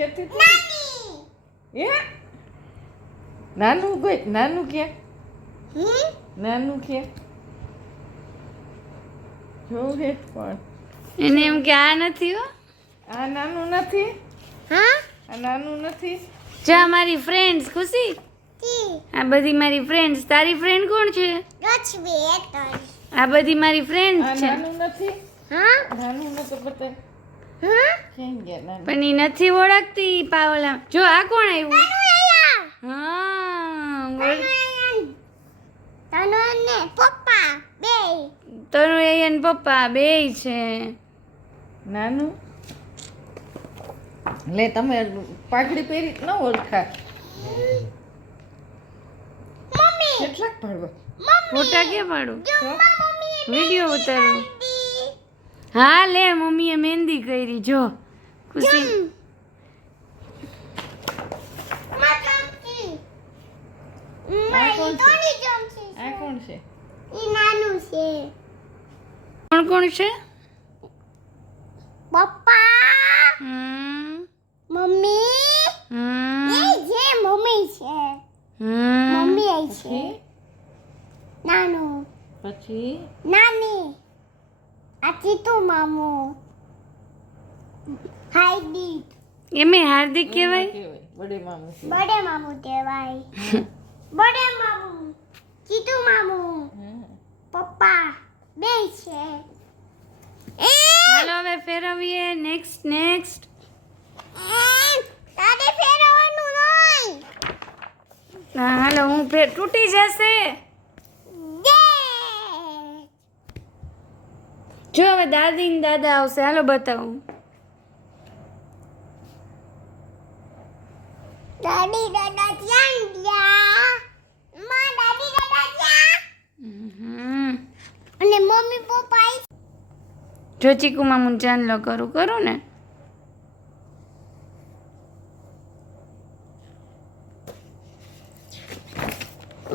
કહેતી હતી એ નાનું ગઈ નાનું ક્યાં નાનું ક્યાં જોવે પણ એને એમ કે આ નથી હો, આ નાનું નથી હા આ નાનું નથી જા મારી ફ્રેન્ડ્સ ખુશી, આ બધી મારી ફ્રેન્ડ્સ. તારી ફ્રેન્ડ કોણ છે? આ બધી મારી ફ્રેન્ડ્સ આ છે. નાનું નથી હા નાનું નતો બતાય હા કેમ ગયા નાનું પણ ઈ નથી ઓળખતી પાવલા. જો આ કોણ આવ્યું? હા બોલ. તનુ અને પપ્પા બેય છે. નાનું લે તમે પાઘડી પહેરી ન ઓળખા કેટલાક પડવા ફોટા કે પાડું? વિડીયો ઉતારું. હા લે મમ્મીએ મહેંદી કરી જો ખુશી. આ કોણ છે કોણ કોણ છે? પપ્પા હમ મમ્મી હમ એ જે મમ્મી છે હમ મમ્મી આઈ છે પછી નાનું પછી નાની આ ચીતુ મામુ હાઈડી એમે હાર્દિક કહેવાય. કહેવાય બડે મામું છે. બડે મામુ કહેવાય બડે મામુ ચીતુ મામુ હા. પપ્પા બે છે હાલો હવે ફેરવીએ. Next next. તારે ફેરવાનું નહીં હા હાલો હું તૂટી જશે. જો હવે દાદી ને દાદા આવશે. હાલો બતાવું. દાદી દાદા ક્યાં ગયા માં દાદી દાદા ક્યાં હમ અને મમ્મી પપ્પા આઈ જો ચીકુ મામું ચાંદલો કરું ને.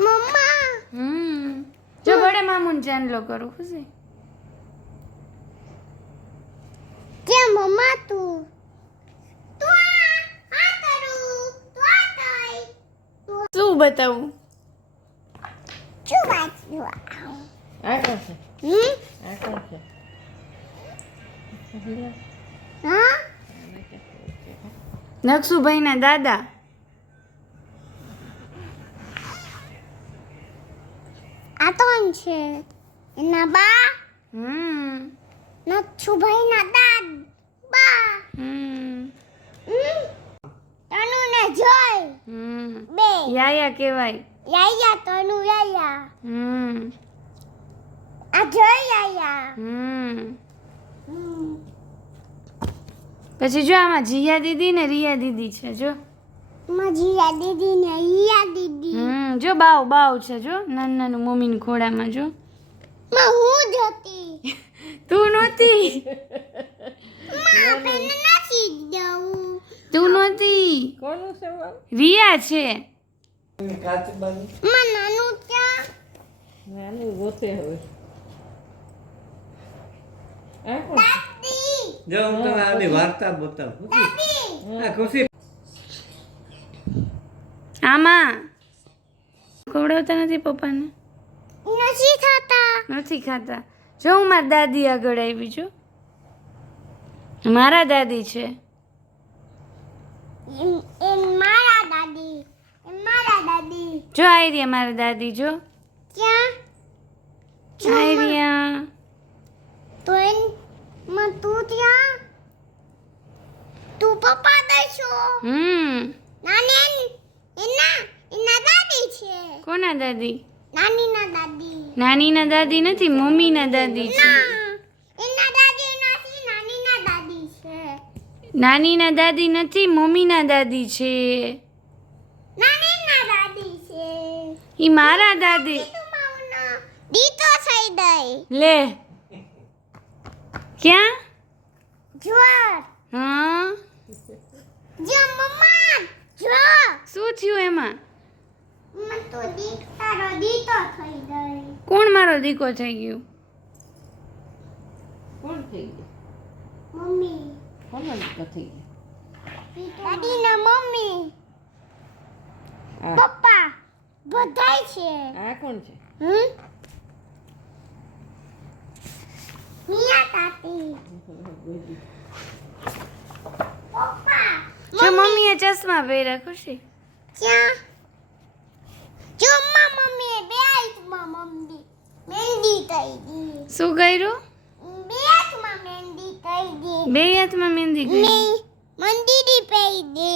મમ્મા જો બડે મામું ચાંદલો કરું ખુશી. કે મમ્મા તું તું આ કરું તું આ કઈ શું બતાવું? શું બાજુ આ કોણ છે આ કોણ છે હા નકશુભાઈના દાદા. આ કોણ છે એના બા હમ નક્ષુભાઈ ના દાદ બા હમ તનુ ને જોય હમ બે યાયા કહેવાય. યાયા તનુ યાયા હમ આ જોય યાયા હમ પછી જો આમાં જીયા દીદી ને રિયા દીદી છે જો. મજીયા દીદી ને ઈયા દીદી જો બાવ બાવ છે જો નાનું નાનું મમ્મીની ખોડામાં જો. માં હું જતી તું નહોતી માં પેન નથી દઉં તું નહોતી કોનું છે બાબુ? રિયા છે. માં નાનું ક્યાં નાનું ગોતે હવે આ કોણ છે? દાદી જો હું તને આની વાર્તા બતાવું. દાદી આ ખુશી આમાં ખવડાવતા નથી પપ્પાને? નથી થતા નથી ખાતા. જો હું મારી દાદી આગળ આવી છું. મારા દાદી છે. એન મારા દાદી જો આઈ રહ્યા મારા દાદી જો. ક્યાં આઈ રહ્યા. તો એન માં તું ત્યાં તું પપ્પા દઈશો નાને એના દાદી છે કોના દાદી? નાનીના દાદી નાનીના દાદી નથી, મમ્મીના દાદી છે. ના એના દાદી નથી નાનીના દાદી છે નાનીના દાદી નથી, મમ્મીના દાદી છે. નાનીના દાદી છે ઈ મારા દાદી. તું માઉનો દીતો થઈ ગઈ લે ક્યાં? જોર હા જો મમ્મા જો શું થયું એમાં? મન તો તારો દીતો થઈ ગઈ કોણ મારો દીકો થઈ ગયો? કોણ થઈ ગયું? મમ્મી કોનો દીકરો થઈ ગયો? દાદીના મમ્મી આ પપ્પા બધાય છે આ કોણ છે? મિયા તાતી પપ્પા જો મમ્મીએ ચશ્મા પહેર્યા ખુશી. ક્યાં જમવા મમ્મી બે હાથમાં મમ્મી મહેંદી થઈ ગઈ શું કર્યું? બે હાથમાં મહેંદી થઈ ગઈ બે હાથમાં મહેંદી કરી. મંદિરી પઈ દે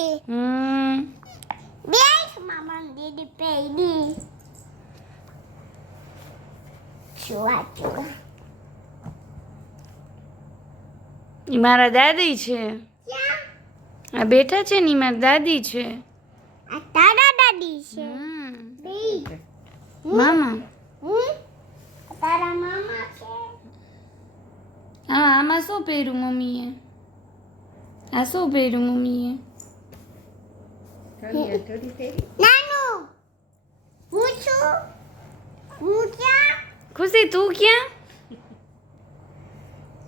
બે હાથમાં મંદિરી પઈ દે છુઆ છુઆ ઈ મારા દાદી છે. ક્યાં આ બેઠા છે ને ઈ મારા દાદી છે. આ તારા દાદી છે બે મામા. તારા મામા છે હા આમાં શું પહેર્યું મમ્મીએ? આ શું પહેર્યું મમ્મીએ? ચણિયા ચોળી પહેરી. નાનુ હું છું હું ક્યાં ખુશી તું ક્યાં?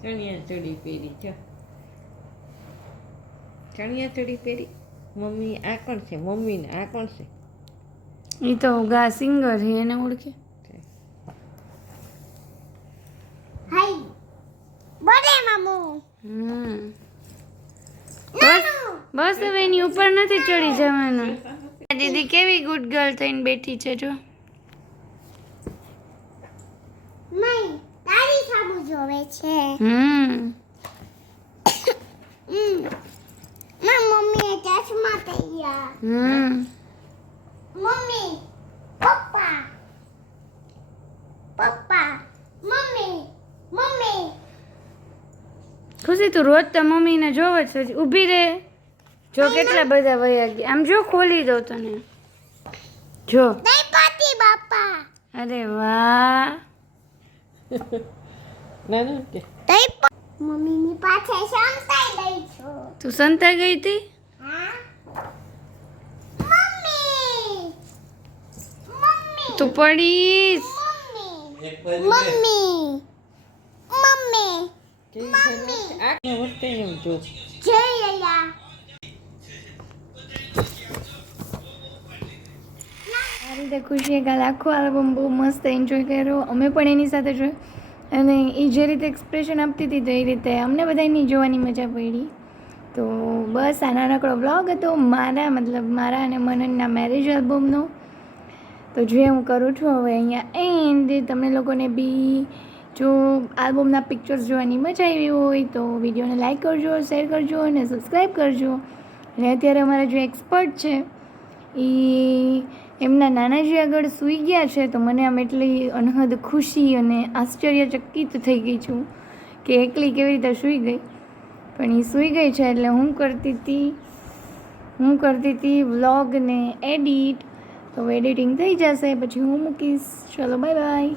ચણિયા ચોળી પહેરી જો. ચણિયા ચોળી પહેરી. મમ્મી આ કોણ છે? મમ્મી ને આ કોણ છે? ઈ તો ગા સિંગર છે એને ઓળખે. હાય બોલે મામુ નાનુ બસ હવે એની ઉપર નથી ચડી જવાનું. આ દીદી કેવી ગુડ ગર્લ થઈને બેઠી છે જો. મઈ તારી સામુ જોવે છે ના મમ્મીએ ચશ્મા પહેર્યા મમ્મી પપ્પા પપ્પા મમ્મી મમ્મી ખુશી તું રોજ તો મમ્મીને જોવે જ છે. ઊભી રહે. જો કેટલા બધા વયા ગયા. આમ જો ખોલી દો તને. જો ગણપતિ બાપા અરે વાહ. નાનું છે. મમ્મીની પાસે સંતાઈ ગઈ છું તું સંતા ગઈ હતી? હા મમ્મી મમ્મી તું પડીશ. મમ્મી એક બાજુ બે. મમ્મી મમ્મી કેવી સરસ. આ વખતે એમ જો. જય અલ્લાહ આ રીતે ખુશીએ કાલે આખો આલ્બમ બહુ મસ્ત એન્જોય કર્યો. અમે પણ એની સાથે જોયું અને એ જે રીતે એક્સપ્રેશન આપતી હતી તો એ રીતે અમને બધાની જોવાની મજા પડી. તો બસ આ નાનકડો બ્લોગ હતો મારા અને મનનના મેરેજ આલ્બમનો. તો જે હું કરું છું હવે અહીંયા એન્ડ. તમને લોકોને બી જો આલ્બમના પિક્ચર્સ જોવાની મજા આવી હોય તો વિડીયોને લાઈક કરજો, શેર કરજો અને સબસ્ક્રાઈબ કરજો. અને અત્યારે અમારા જે એક્સપર્ટ છે એ એમના નાનાજી આગળ સૂઈ ગયા છે તો મને આમ એટલી અનહદ ખુશી અને આશ્ચર્યચકિત થઈ ગઈ છું કે એકલી કેવી રીતે સૂઈ ગઈ. પણ એ સૂઈ ગઈ છે એટલે હું કરતી હતી વ્લોગને એડિટ. તો એડિટિંગ થઈ જશે પછી હું મૂકીશ. ચલો બાય બાય.